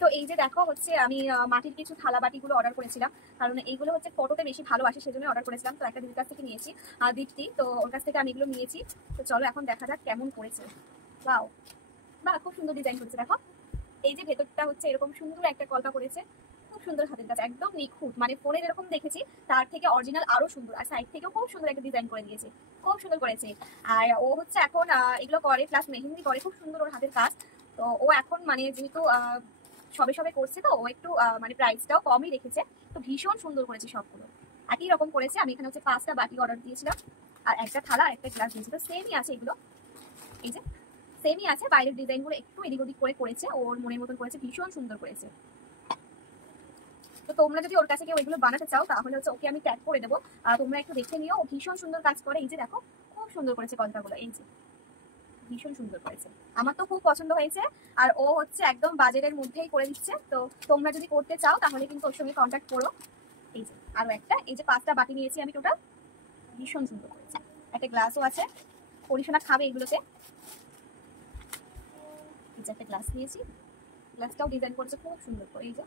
তো এই যে দেখো হচ্ছে আমি মাটির কিছু থালা বাটিগুলো অর্ডার করেছিলাম, কারণ এইগুলো হচ্ছে ফটোতে বেশি ভালো আসে, সেজন্য অর্ডার করেছিলাম। তো একটা দিদির কাছ থেকে নিয়েছি, দীপ্তি, তো ওর কাছ থেকে আমি এগুলো নিয়েছি। তো চলো এখন দেখা যাক কেমন করেছে। বাহ বাহ, খুব সুন্দর ডিজাইন করছে দেখো। এই যে ভেতরটা হচ্ছে এরকম সুন্দর একটা কলকা করেছে, খুব সুন্দর হাতের কাজ, একদম নিখুঁত, মানে ফোনে যেরকম দেখেছি তার থেকে অরিজিনাল আরো সুন্দর। আর সাইড থেকেও খুব সুন্দর একটা ডিজাইন করে দিয়েছে, খুব সুন্দর করেছে। আর ও হচ্ছে এখন এগুলো করে, প্লাস মেহেন্দি করে, খুব সুন্দর ওর হাতের কাজ। তো ও এখন মানে যেহেতু সবে সবে করছে, তো ও একটু মানে প্রাইসটাও কমই রেখেছে। তো ভীষণ সুন্দর করেছে সবগুলো, একই রকম করেছে। আমি এখানে হচ্ছে 5টা বাটি অর্ডার দিয়েছিলাম, আর একটা থালা আর একটা গ্লাস দিয়েছি। তো সেমই আছে এগুলো, এই যে সেমই আছে, বাইরের ডিজাইনগুলো একটু এদিক ওদিক করে করেছে, ওর মনের মতন করেছে, ভীষণ সুন্দর করেছে। তো তোমরা যদি ওর কাছে কেউ এগুলো বানাতে চাও তাহলে হচ্ছে ওকে আমি ট্যাগ করে দেবো, তোমরা একটু দেখে নিও, ও ভীষণ সুন্দর কাজ করে। এই যে দেখো খুব সুন্দর করেছে কলকাগুলো, এই যে ভীষণ সুন্দর করেছে, আমার তো খুব পছন্দ হয়েছে। আর ও হচ্ছে একদম বাজেটের মধ্যেই করে দিচ্ছে। তো তোমরা যদি করতে চাও তাহলে কিন্তু ওর সঙ্গে কন্ট্যাক্ট করো। এই যে আরো একটা, এই যে 5টা বাটি নিয়েছি আমি টোটাল, ভীষণ সুন্দর করেছে। একটা গ্লাসও আছে, পরিশোনা খাবে এগুলোতে। এই যে একটা গ্লাস নিয়েছি, গ্লাসটাও ডিজাইন করেছে খুব সুন্দর করে। এই যে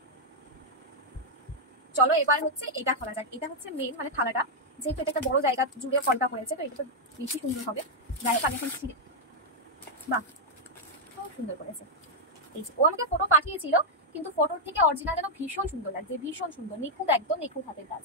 চলো এবার হচ্ছে এটা খোলা যাক। এটা হচ্ছে মেন মানে থালাটা, যেহেতু এটা একটা বড় জায়গা জুড়ে কলকা করেছে, তো এটা তো বেশি সুন্দর হবে। যাই হোক আমি এখন ছিঁড়ে, বাহ খুব সুন্দর করেছে। এই যে ও আমাকে ফটো পাঠিয়েছিল, কিন্তু ফটোর থেকে অরিজিনাল যেন ভীষণ সুন্দর লাগছে, ভীষণ সুন্দর, নিখুঁত, একদম নিখুঁত হাতের কাজ।